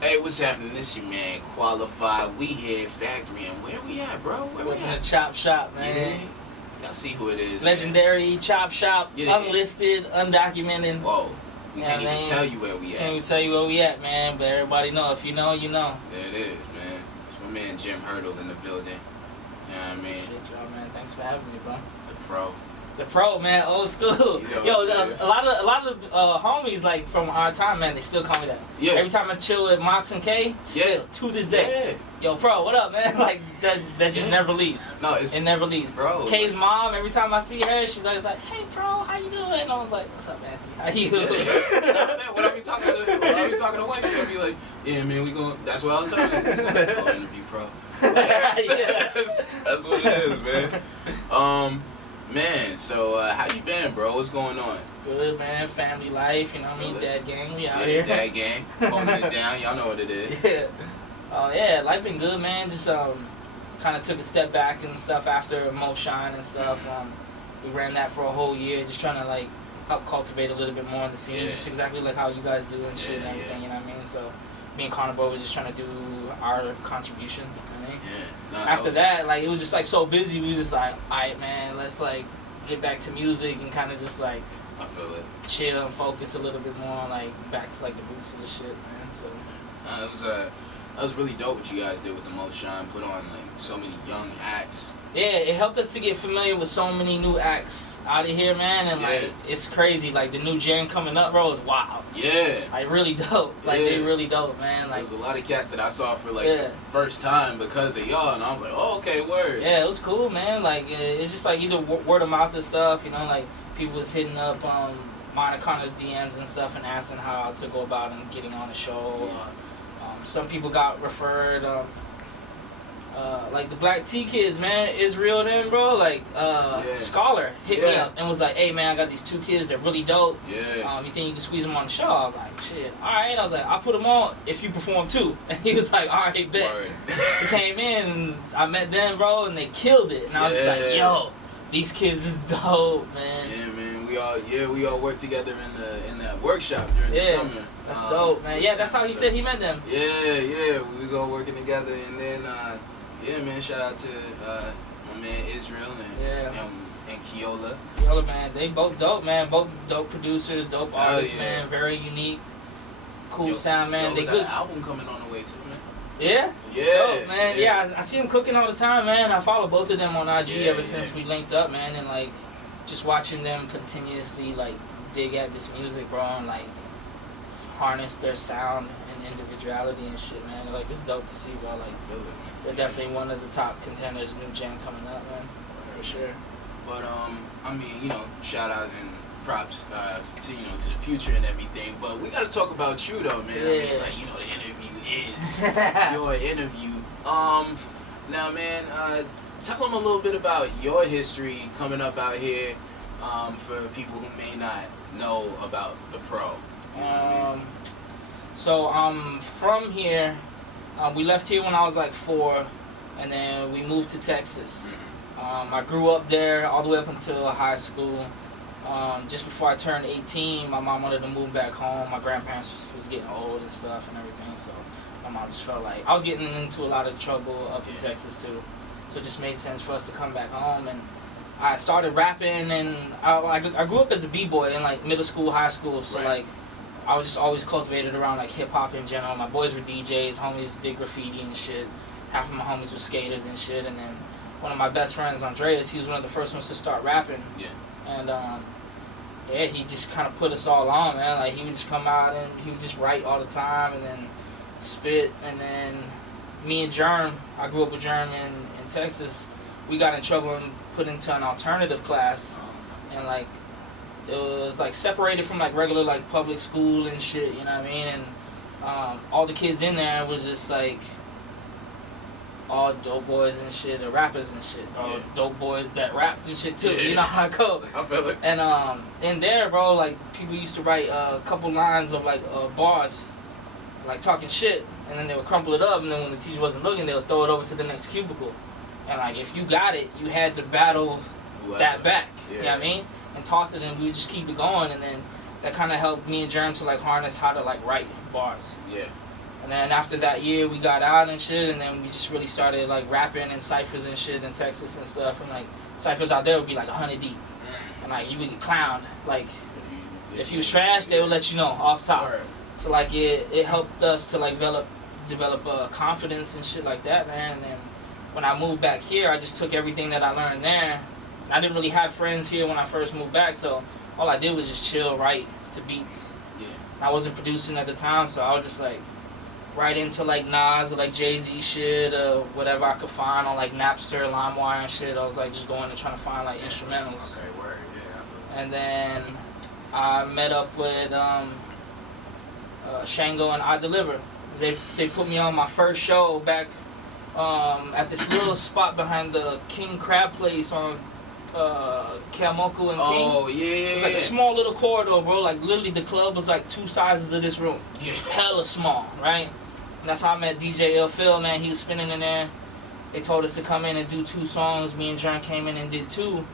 Hey, what's happening? This your man, Qualified. We here, Factory, and where we at, bro? Where We're we in the at? chop shop, Yeah. man. Y'all see who it is, Legendary chop shop, Yeah. unlisted, undocumented. man. Whoa. We Yeah, can't even man. tell you where we at. Can't even tell you where we at, man. But everybody know. If you know, you know. There it is, man. It's my man, Jim Hurdle, in the building. You know what I mean? Shit, y'all, man. Thanks for having me, bro. The pro. The pro, man, old school. You know Yo, what it is. a lot of homies like from our time, man. They still call me that. Yeah. Every time I chill with Mox and K, still Yeah. to this day. Yeah. Yo, pro, what up, man? Like that just never leaves. No, it's It never leaves. bro. K's mom, every time I see her, she's always like, "Hey, bro, how you doing?" And I was like, "What's up, Auntie? How you?" Nah, man, when I be talking to white people, I be like, yeah, man, we going. That's what I was saying. Oh, interview pro. That's what it is, man. Man, so how you been, bro? What's going on? Good, man. Family life, you know what I mean? Really? Dad gang, we out Yeah, here. Dad gang, holding it down. Y'all know what it is. Yeah. Yeah, life been good, man. Just kind of took a step back and stuff after Mo Shine and stuff. We ran that for a whole year, just trying to like help cultivate a little bit more in the scene, Yeah. just exactly like how you guys do and shit and Yeah, everything. You know what I mean? So me and Carnival was just trying to do our contribution. You know what I mean? Yeah. Nah, After that, like it was just like so busy. We was just like, alright, man, let's like get back to music and kind of just like I feel it. chill and focus a little bit more on like back to like the roots of the shit, man. So That was really dope what you guys did with the Mo Shine. Put on like so many young acts. yeah, it helped us to get familiar with so many new acts out of here, man. And like Yeah. it's crazy. Like the new gen coming up, bro, is wild. Yeah. Like really dope. Like they Yeah. really dope, man. Like There's a lot of cats that I saw for like Yeah. the first time because of y'all, and I was like, oh, okay, word. yeah, it was cool, man. Like it's just like either word of mouth and stuff, you know, like people was hitting up Monica Connor's DMs and stuff and asking how to go about and getting on the show. Some people got referred. Like the Black T Kids, man, Israel them, bro. Like Scholar hit me up and was like, "Hey, man, I got these two kids. They're really dope. Yeah. You think you can squeeze them on the show?" I was like, "Shit, all right." I was like, "I'll put them on if you perform too." And he was like, "All right, bet." Word. He came in and I met them, bro, and they killed it. And I was like, "Yo, these kids is dope, man." Yeah, man. We all worked together in that workshop during the summer. That's dope, man. Yeah, that's how he said he met them. Yeah. We was all working together, and then yeah, man. Shout out to my man Israel and Keola. Yo, man, they both dope, man. Both dope producers, dope artists, yeah. man. Very unique, cool sound, man. They got good. an album coming on the way too, man. Yeah? Yeah. Dope, man. Yeah, I see them cooking all the time, man. I follow both of them on IG ever since we linked up, man. And, like, just watching them continuously, like, dig at this music, bro, and, like, harness their sound and individuality and shit, man. Like, it's dope to see, bro. Like, they're definitely one of the top contenders, new gen coming up, man. For sure. But, I mean, you know, shout out and props to, you know, to the future and everything. But we got to talk about you, though, man. Yeah. I mean, like, you know, the interview is your interview. Now, man, tell them a little bit about your history coming up out here for people who may not know about the pro. You know what I mean? So I'm from here. We left here when I was like 4, and then we moved to Texas. I grew up there all the way up until high school. Just before I turned 18, my mom wanted to move back home. My grandparents was getting old and stuff and everything, so my mom just felt like I was getting into a lot of trouble up in Texas too. So it just made sense for us to come back home. And I started rapping, and I grew up as a b-boy in like middle school, high school. So like I was just always cultivated around like hip hop in general. My boys were DJs, homies did graffiti and shit. Half of my homies were skaters and shit. And then one of my best friends, Andreas, he was one of the first ones to start rapping. Yeah. And yeah, he just kind of put us all on, man. Like he would just come out and he would just write all the time and then spit. And then me and Germ, I grew up with Germ in Texas. We got in trouble and put into an alternative class, and like it was like separated from like regular like public school and shit, you know what I mean? And all the kids in there was just like all dope boys and shit, or rappers and shit, or dope boys that rap and shit too. You know how it go. I feel it. And in there, bro, like people used to write a couple lines of like bars, like talking shit, and then they would crumple it up, and then when the teacher wasn't looking, they would throw it over to the next cubicle. And like if you got it, you had to battle that back. You know what I mean? And toss it, and we would just keep it going, and then that kind of helped me and Jerm to like harness how to like write bars. Yeah. And then after that year, we got out and shit, and then we just really started like rapping and ciphers and shit in Texas and stuff. And like ciphers out there would be like 100 deep, and like you would get clowned. Like if you was trash, they would let you know off top. Right. So like it helped us to like develop confidence and shit like that, man. And then when I moved back here, I just took everything that I learned there. And I didn't really have friends here when I first moved back, so all I did was just chill, write to beats. Yeah. I wasn't producing at the time, so I was just like right into like Nas or like Jay-Z shit or whatever I could find on like Napster, LimeWire and shit. I was like just going and trying to find like instrumentals. Okay, word, yeah. And then I met up with Shango and I Deliver. They put me on my first show back at this little spot behind the King Crab place on Kamoku and King. Oh, yeah. It was like a small little corridor, bro. Like literally the club was like 2 sizes of this room. Yeah. Hella small, right? And that's how I met DJ Ill Phil, man. He was spinning in there. They told us to come in and do 2 songs. Me and Jern came in and did 2.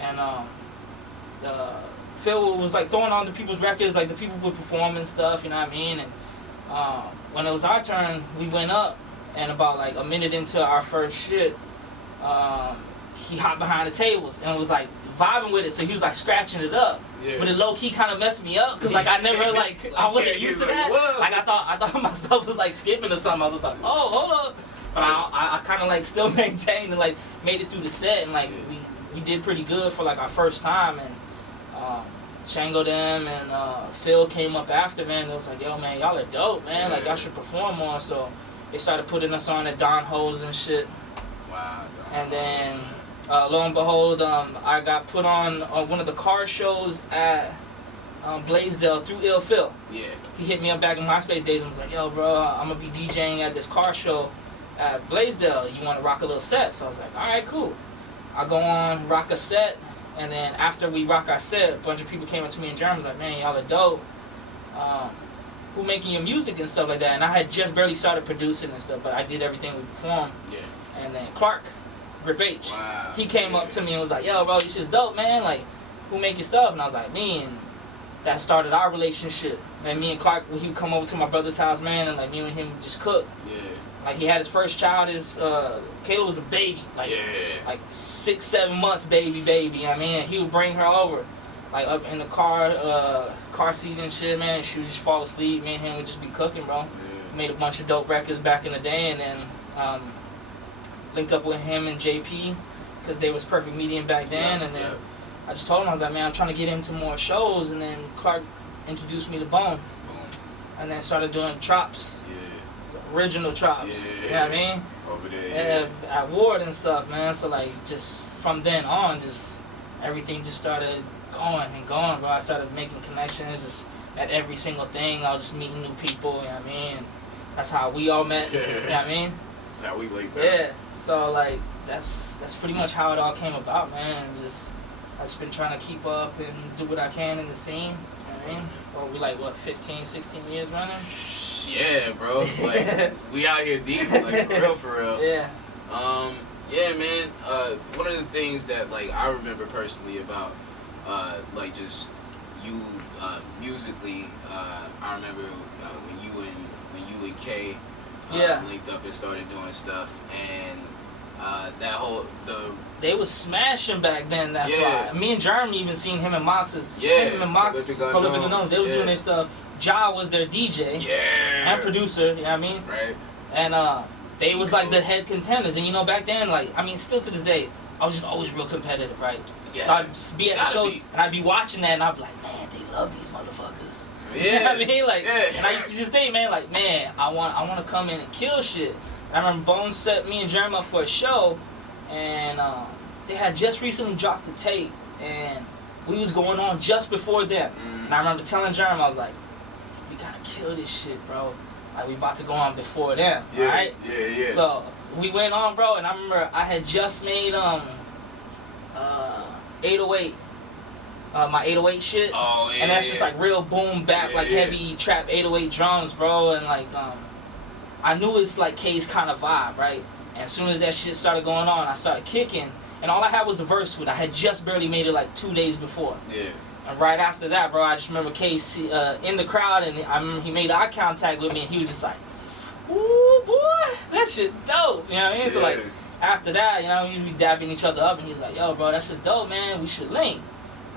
And Phil was like throwing on the people's records, like the people would perform and stuff, you know what I mean? And when it was our turn, we went up, and about like a minute into our first shit, he hopped behind the tables and was like vibing with it, so he was like scratching it up. Yeah. But it low key kind of messed me up because like I never like I wasn't used to that. Whoa. Like I thought my stuff was like skipping or something. I was just like, oh, hold up. But I kind of like still maintained and like made it through the set, and like we did pretty good for like our first time. And Shango them and Phil came up after, man. And it was like, yo, man, y'all are dope, man. Like y'all should perform more. So they started putting us on at Don Ho's and shit. Wow. And then lo and behold, I got put on one of the car shows at Blaisdell through Ill Phil. Yeah. He hit me up back in MySpace days and was like, yo, bro, I'm going to be DJing at this car show at Blaisdell. You want to rock a little set? So I was like, all right, cool. I go on, rock a set, and then after we rock our set, a bunch of people came up to me in German, was like, man, y'all are dope. Who making your music and stuff like that? And I had just barely started producing and stuff, but I did everything we performed. Yeah. And then Clark, Grip H, Wow. he came up to me and was like, yo, bro, this shit's dope, man. Like, who make your stuff? And I was like, me, and that started our relationship. And me and Clark, he would come over to my brother's house, man, and like me and him would just cook. Yeah. Like he had his first child, Kayla was a baby, like 6, 7 months baby, you know what I mean? He would bring her over, like up in the car seat and shit, man. She would just fall asleep, me and him would just be cooking, bro. Yeah. Made a bunch of dope records back in the day, and then linked up with him and JP, because they was Perfect Medium back then, and then I just told him, I was like, man, I'm trying to get into more shows, and then Clark introduced me to Bone, and then started doing Trops, original Trops, you know what I mean? Over there, at Ward and stuff, man, so like, just from then on, just everything just started going and going, bro. I started making connections, just at every single thing, I was just meeting new people, you know what I mean? That's how we all met, you know what I mean? That's how we linked up. Yeah, so like, that's pretty much how it all came about, man. I've just been trying to keep up and do what I can in the scene, you know what I mean? Or we like, what, 15, 16 years running? Yeah, bro. Like, we out here deep, like, for real. Yeah. Yeah, man. One of the things that, like, I remember personally about, like, just you, musically, I remember when you and Kay linked up and started doing stuff, and that whole they was smashing back then. That's why. Me and Jeremy even seen him and Mox's. Him and Mox, Prolific Unknowns. They was doing their stuff. Ja was their DJ and producer. You know what I mean? Right. And they was like the head contenders. And you know, back then, like, I mean, still to this day, I was just always real competitive, right? Yeah. So I'd just be at the shows and I'd be watching that and I'd be like, man, they love these motherfuckers. Yeah. You know what I mean? Like, and I used to just think, man, like, man, I want to come in and kill shit. And I remember Bones set me and Jeremy up for a show, and they had just recently dropped the tape, and we was going on just before them. And I remember telling Jeremy, I was like, we gotta kill this shit, bro. Like, we about to go on before them, right? Yeah. So we went on, bro, and I remember I had just made 808. My 808 shit, and that's just like real boom bap, like heavy trap 808 drums, bro, and like I knew it's like K's kind of vibe, right? And as soon as that shit started going on, I started kicking, and all I had was a verse with it. I had just barely made it like 2 days before. Yeah. And right after that, bro, I just remember K in the crowd, and I remember he made eye contact with me, and he was just like, boy, that shit dope. You know what I mean? So like, Yeah. after that, you know, we be dabbing each other up, and he's like, yo, bro, that shit dope, man. We should link.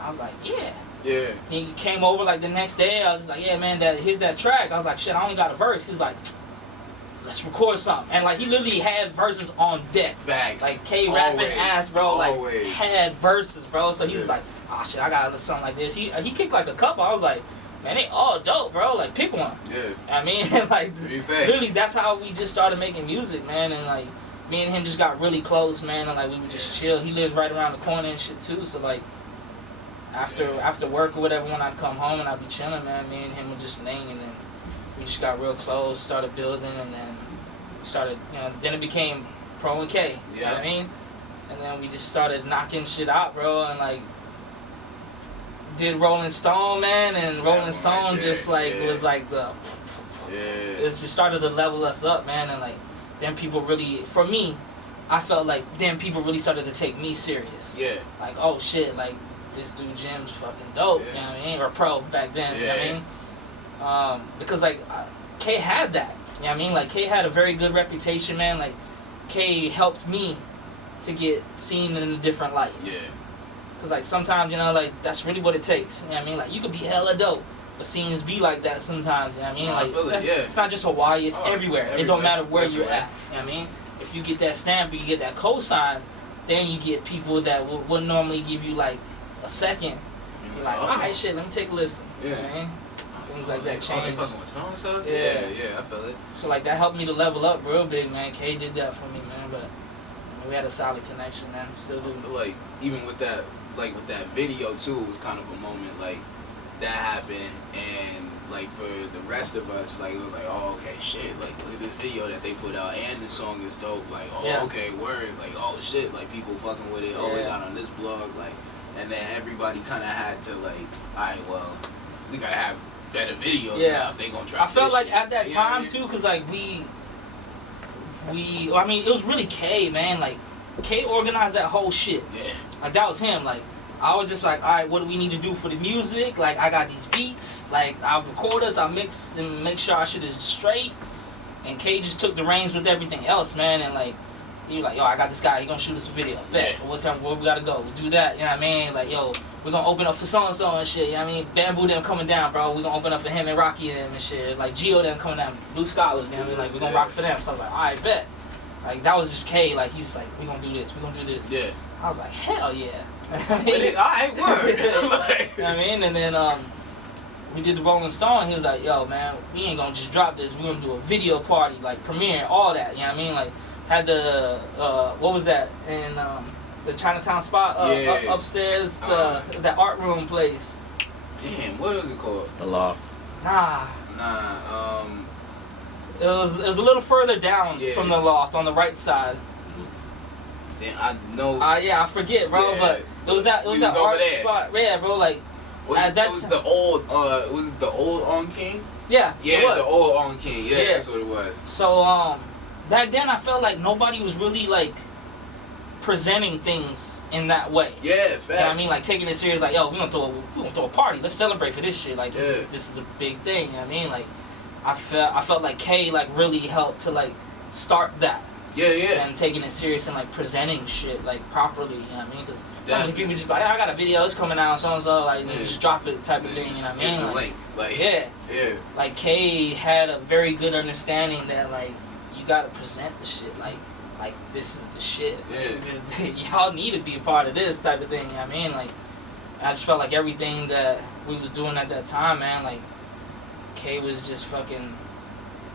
I was like, yeah. Yeah. He came over like the next day. I was like, yeah, man, here's that track. I was like, shit, I only got a verse. He's like, let's record something. And like, he literally had verses on deck. Facts. Like, K rapping ass, bro. Always. Like, had verses, bro. So he was like, oh shit, I gotta listen something like this. He kicked like a couple. I was like, man, they all dope, bro. Like, pick one. Yeah. I mean, like, really, that's how we just started making music, man. And like, me and him just got really close, man. And like, we would just chill. He lived right around the corner and shit too. So like, after work or whatever, when I'd come home and I'd be chilling, man, me and him would just link, and then we just got real close, started building, and then we started, you know, then it became Pro and K. You know what I mean? And then we just started knocking shit out, bro, and like did Rolling Stone, man, and Rolling Stone just like was like the it just started to level us up, man, and like then people really, for me, I felt like then people really started to take me serious. Yeah. Like, oh shit, like this dude Jim's fucking dope, you know what I mean? Or Pro back then, you know what I mean? Because like K had that, you know what I mean? Like K had a very good reputation, man. Like K helped me to get seen in a different light. Yeah. Cause like sometimes, you know, like that's really what it takes. You know what I mean? Like you could be hella dope, but scenes be like that sometimes. You know what I mean? No, like I feel it, it's not just Hawaii; it's everywhere. It don't matter where you're everywhere. at. You know what I mean? If you get that stamp, or you get that cosign, then you get people that would normally give you like a second. You're like, all right, shit, let me take a listen. You know what I mean? Things like that change. They fucking with so and so. Yeah, I feel it. So like that helped me to level up real big, man. K did that for me, man. But we had a solid connection, man. Still do. I feel like even with that, like with that video too, it was kind of a moment like that happened, and like for the rest of us, like it was like, oh okay, shit, like look at this video that they put out, and the song is dope. Like, oh okay, word, like oh shit, like people fucking with it. Oh, they got on this blog, like, and then everybody kind of had to like, all right, well, we gotta have better videos now if they gonna try. I felt like shit. at that time too, cause like we, I mean, it was really K, man. Like K organized that whole shit. Yeah. Like that was him. Like I was just like, all right, what do we need to do for the music? Like I got these beats. Like I'll record us, I'll mix and make sure our shit is straight. And K just took the reins with everything else, man. And like he was like, yo, I got this guy. He gonna shoot us a video. Bet. What time? Where we gotta go? We do that. You know what I mean? Like yo, we're gonna open up for so and so and shit. You know what I mean? Bamboo them coming down, bro. We gonna open up for him and Rocky and them and shit. Like Geo them coming down. Blue Scholars. You know what I mean? Like we gonna rock for them. So I was like, all right, bet. Like that was just K. Like he's just like, we gonna do this. We gonna do this. Yeah. I was like, hell yeah. But it, all right, word. You know what I mean? And then we did the Rolling Stone. He was like, yo, man, we ain't gonna just drop this. We're gonna do a video party, like premiere, all that. You know what I mean? Like had the what was that in the Chinatown spot upstairs, that art room place. Damn, what was it called? The Loft. Nah. It was a little further down from the Loft on the right side. Damn, I know. Yeah, I forget, bro. But it was that art spot. Yeah, bro. Like it was the old. Was it the old On King? Yeah. Yeah, the old On King. Yeah, that's what it was. So back then I felt like nobody was really like presenting things in that way. Yeah, facts. You know what I mean? Like taking it serious, like, yo, we gonna throw a party. Let's celebrate for this shit. Like this is a big thing. You know what I mean? Like I felt like K like really helped to like start that. Yeah. And taking it serious and like presenting shit like properly. You know what I mean? Because many people just like, I got a video, it's coming out, so and so, like just drop it type of thing. You know what I mean? Like, link. Like yeah. Like K had a very good understanding that like you gotta present the shit like this is the shit. Yeah. Y'all need to be a part of this type of thing. You know what I mean? Like I just felt like everything that we was doing at that time, man, like K was just fucking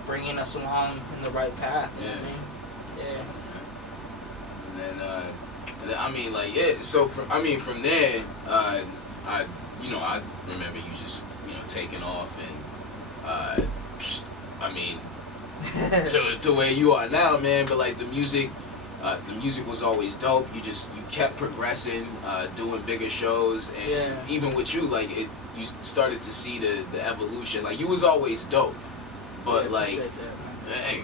bringing us along in the right path. You know what I mean? And then I mean like so from there I remember you just taking off and I mean to where you are now, man. But like the music was always dope. You kept progressing, doing bigger shows, and even with you, like you started to see the evolution. Like you was always dope, but like hey,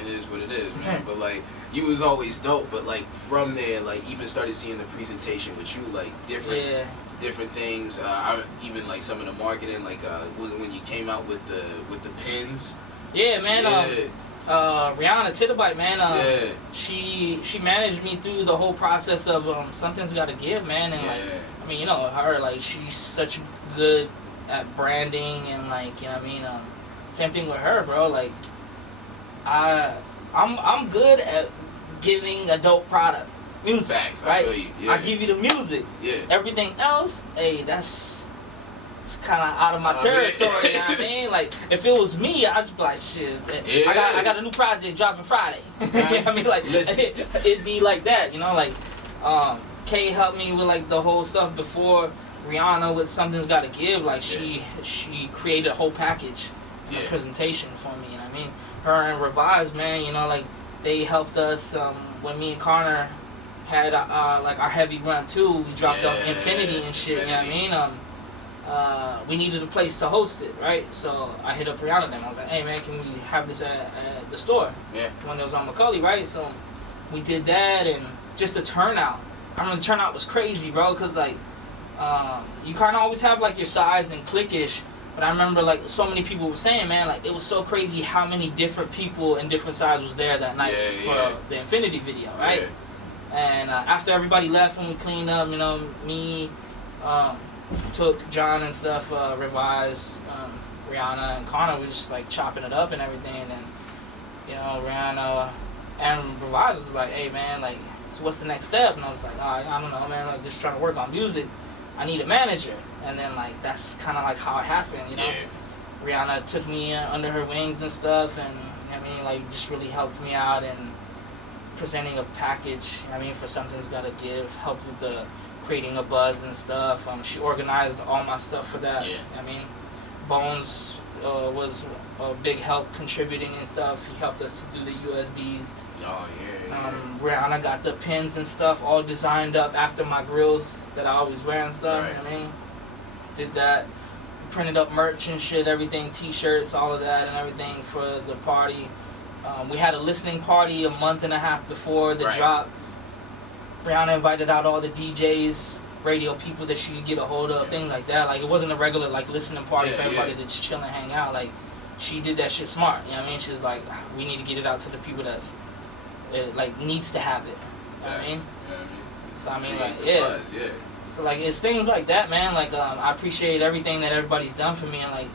it is what it is, man. But like you was always dope, but like from there, like even started seeing the presentation with you, like different things. I even like some of the marketing, like when you came out with the pins. Yeah, man. Rihanna Tittlebite, man. Yeah. She managed me through the whole process of something's got to give, man. And like, I mean, you know, her, like, she's such good at branding and like, you know what I mean. Same thing with her, bro. Like, I'm good at giving a dope product, music, Facts, right? I feel you. Yeah. I give you the music. Yeah. Everything else, hey, it's kind of out of my territory. You know what I mean? Like, if it was me, I'd just be like, shit. I got a new project dropping Friday. You know what I mean? Like, it'd be like that. You know, like, Kay helped me with like the whole stuff before Rihanna with Something's Gotta Give. Like, she created a whole package and a presentation for me. You know what I mean? Her and Revise, man. You know, like, they helped us when me and Connor had like our heavy run too. We dropped up Infinity and shit. Infinity. You know what I mean? We needed a place to host it, right? So I hit up Rihanna then. I was like, hey man, can we have this at the store? Yeah. When it was on McCully, right? So we did that, and just the turnout. I mean, the turnout was crazy, bro, because like you kind of always have like your size and cliquish. But I remember like so many people were saying, man, like it was so crazy how many different people and different sides was there that night for the Infinity video, right? Yeah. And after everybody left and we cleaned up, you know, me, took John and stuff, Revise, Rihanna and Connor was just like chopping it up and everything. And then, you know, Rihanna and Revise was like, hey man, like, so what's the next step? And I was like, I don't know, man, like just trying to work on music. I need a manager. And then like that's kind of like how it happened, you know. Yeah. Rihanna took me under her wings and stuff, and I mean like just really helped me out in presenting a package. I mean, for Something's Gotta Give, helped with the creating a buzz and stuff. She organized all my stuff for that. Yeah. I mean, Bones was a big help contributing and stuff. He helped us to do the USBs. Oh yeah. Rihanna got the pins and stuff all designed up after my grills that I always wear and stuff. Right. You know what I mean? Did that, printed up merch and shit, everything, t-shirts, all of that and everything for the party. We had a listening party a month and a half before the drop. Rihanna invited out all the DJs, radio people that she could get a hold of, things like that. Like, it wasn't a regular like listening party for everybody to just chill and hang out. Like, she did that shit smart. You know what I mean? She's like, we need to get it out to the people that's like needs to have it. You know what I mean? So I mean, like, buzz, So like it's things like that, man. Like I appreciate everything that everybody's done for me, and like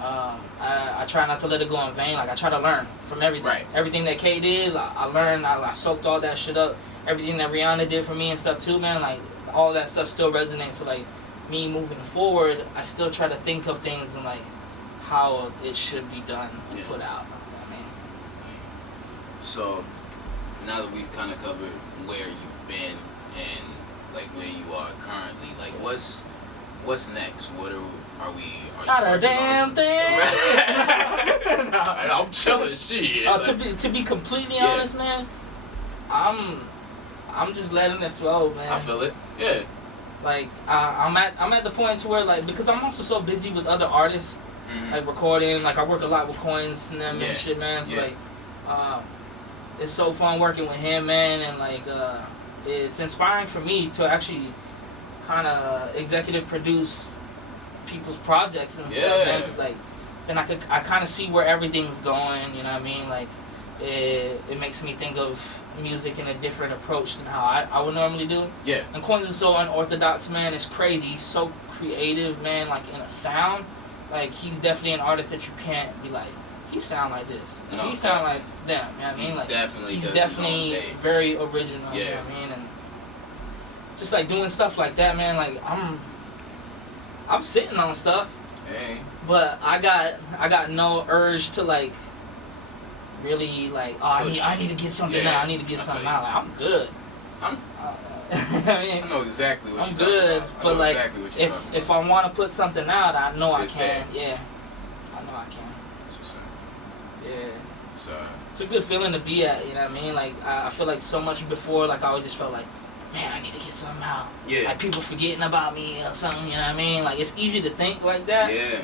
I try not to let it go in vain. Like I try to learn from everything. Right. Everything that Kay did, I learned. I soaked all that shit up. Everything that Rihanna did for me and stuff too, man. Like all that stuff still resonates. So like me moving forward, I still try to think of things and like how it should be done and put out. You know what I mean? So now that we've kind of covered where you've been and like where you are currently, like what's next? What are we not a damn thing. No. I'm chilling shit. To be completely honest, man, I'm just letting it flow, man. I feel it. Yeah. Like I'm at the point to where like, because I'm also so busy with other artists, like recording. Like I work a lot with Coins and them and shit, man. So like it's so fun working with him, man, and like it's inspiring for me to actually kind of executive produce people's projects and stuff, man. Cause like then I kind of see where everything's going. You know what I mean? Like it makes me think of music in a different approach than how I would normally do it. Yeah. And Coins is so unorthodox, man. It's crazy. He's so creative, man. Like in a sound, like he's definitely an artist that you can't be like, he sound like this. No, he sound like them. You know what I mean? Like he's definitely very original. Yeah. You know what I mean? And just like doing stuff like that, man. Like I'm sitting on stuff. Hey. But I got no urge to like really like, oh, I need to get something out. I need to get something out. Like, I'm good. I mean, I know exactly what I'm you're good, talking about. But like, if I want to put something out, I know I can. Yeah, I know I can. That's what's yeah. So it's a good feeling to be at. You know what I mean? Like I feel like so much before, like I always just felt like, man, I need to get something out. Yeah. Like people forgetting about me or something. You know what I mean? Like it's easy to think like that. Yeah.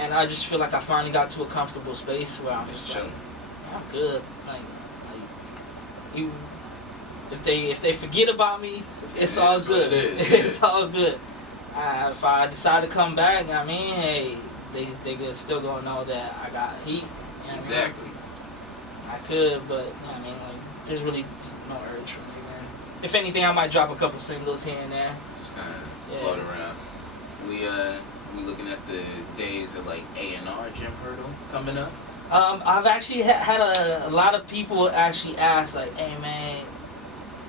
And I just feel like I finally got to a comfortable space where I'm just like, I'm good. Like you, if they forget about me, it's all good. It's all good. If I decide to come back, I mean, hey, they still gonna know that I got heat. You know exactly. I I could, but I mean, like, there's really no urge for me, man. If anything, I might drop a couple singles here and there. Just kind of float around. We looking at the days of like A&R Jim Hurdle coming up. I've actually had a lot of people actually ask, like, hey man,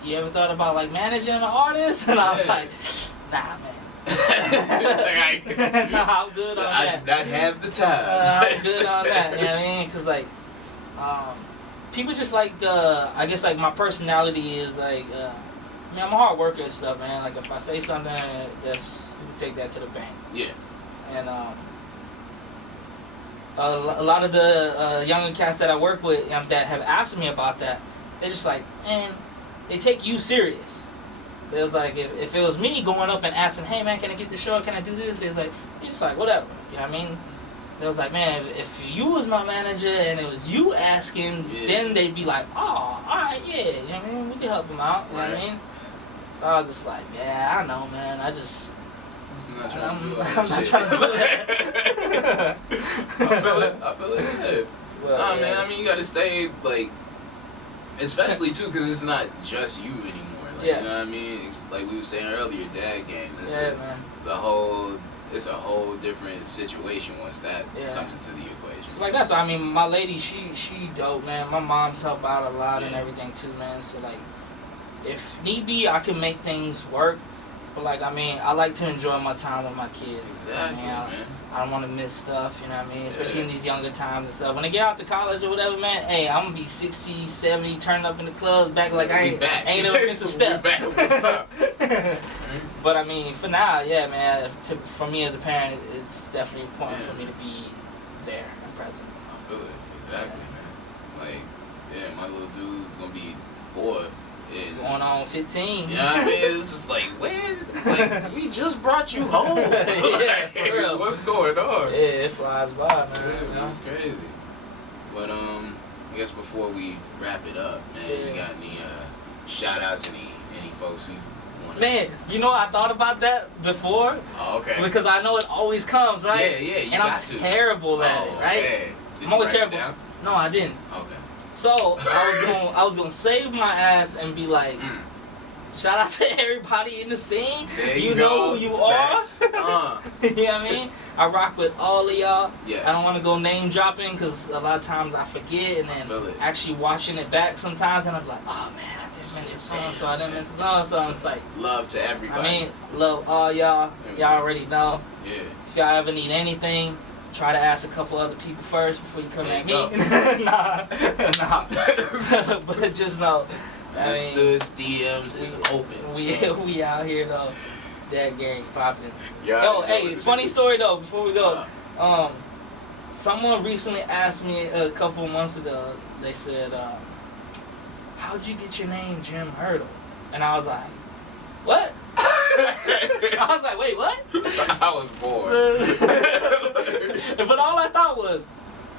you ever thought about like managing an artist? And I was like, nah, man. Nah, I'm good on that. I not have the time. I'm good on that. You know what I mean? Cause like, people just like, I guess like my personality is like, I mean, I'm a hard worker and stuff, man. Like if I say something, that's you can take that to the bank. Yeah. And a lot of the younger cats that I work with that have asked me about that, they're just like, man, they take you serious. It was like, if it was me going up and asking, hey man, can I get the show? Can I do this? It's like, you're just like, whatever. You know what I mean? It was like, man, if you was my manager and it was you asking, then they'd be like, oh, alright, yeah. You know what I mean? We can help them out. You know what I mean? So I was just like, yeah, I know, man. I'm not trying to do that. I feel it. Yeah. Well, man, I mean, you gotta stay, like, especially, too, because it's not just you anymore. Like, you know what I mean? It's like we were saying earlier, dad game. Man. It's a whole different situation once that comes into the equation. So, like, that's why, I mean, my lady, she dope, man. My mom's help out a lot and everything, too, man. So, like, if need be, I can make things work. But, like, I mean, I like to enjoy my time with my kids. Exactly, man. I don't want to miss stuff, you know what I mean? Especially in these younger times and stuff. When they get out to college or whatever, man, hey, I'm going to be 60, 70, turning up in the clubs, back like I ain't never missed a step. Back. What's up? But, I mean, for now, yeah, man, for me as a parent, it's definitely important for me to be there and present. I feel it. Exactly, man. Like, yeah, my little dude going to be 4. Going on 15. You know what I mean? It's just like, like, we just brought you home. Yeah, for real. What's going on? Yeah, it flies by, man. Yeah, that's crazy. But, I guess before we wrap it up, man, you got any shout outs, any folks we want to... Man, you know, I thought about that before. Oh, okay. Because I know it always comes, right? Yeah, you and got I'm to. terrible at it, right? Man. I'm always terrible. No, I didn't. Okay. So I was gonna save my ass and be like, shout out to everybody in the scene. There you know who you are. You know what I mean? I rock with all of y'all. Yes. I don't want to go name dropping because a lot of times I forget, and then actually watching it back sometimes, and I'm like, oh man, I didn't mention so and so. I didn't mention so and so. It's like love to everybody. I mean, love all y'all. Y'all already know. Yeah. If y'all ever need anything, try to ask a couple other people first before you come at me. nah. But just know, Studs DMs is open. We out here though. That gang popping. Yo, hey, funny story though. Before we go, someone recently asked me a couple months ago. They said, "How'd you get your name, Jim Hurdle?" And I was like, "What?" I was like, wait, what? I was bored. But all I thought was,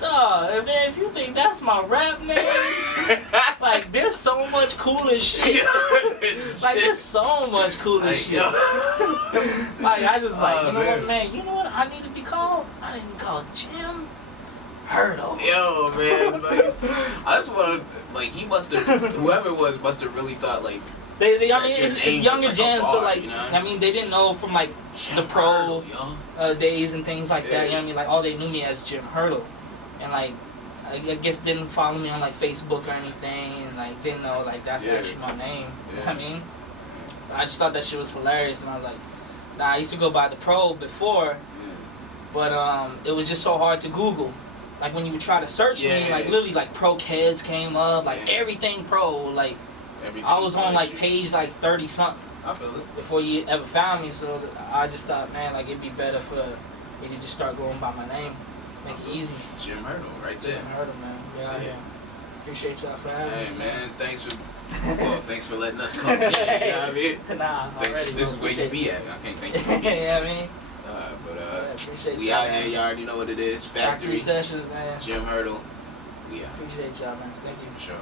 man, if you think that's my rap name, like, there's so much cooler shit. Like, there's so much cooler shit. Like, I just like, what, man, you know what I need to be called? I need to be called Jim Hurdle. Yo, man, like, I just want to, like, whoever it was must have really thought, like, I mean, it's younger gen, so like, you know? I mean, they didn't know from like the pro days and things like that. You know what I mean? Like, all they knew me as Jim Hurdle, and like, I guess didn't follow me on like Facebook or anything, and like didn't know like that's actually my name. You know what I mean? I just thought that shit was hilarious, and I was like, nah, I used to go by the pro before, but it was just so hard to Google. Like when you would try to search me, like literally like pro kids came up, like everything pro, like. I was on like page like 30 something. I feel it. Before you ever found me, so I just thought, man, like it'd be better for me to just start going by my name, make it easy. Jim Hurdle, right there. Jim Hurdle, man. Yeah. Appreciate y'all for having me. Hey, man, thanks for letting us come here. You know what I mean? Nah, already. This is where you be at. I can't thank you for being here. Yeah, I mean. But we out here. You already know what it is. Factory Sessions, man. Jim Hurdle. We out. Appreciate y'all, man. Thank you. Sure.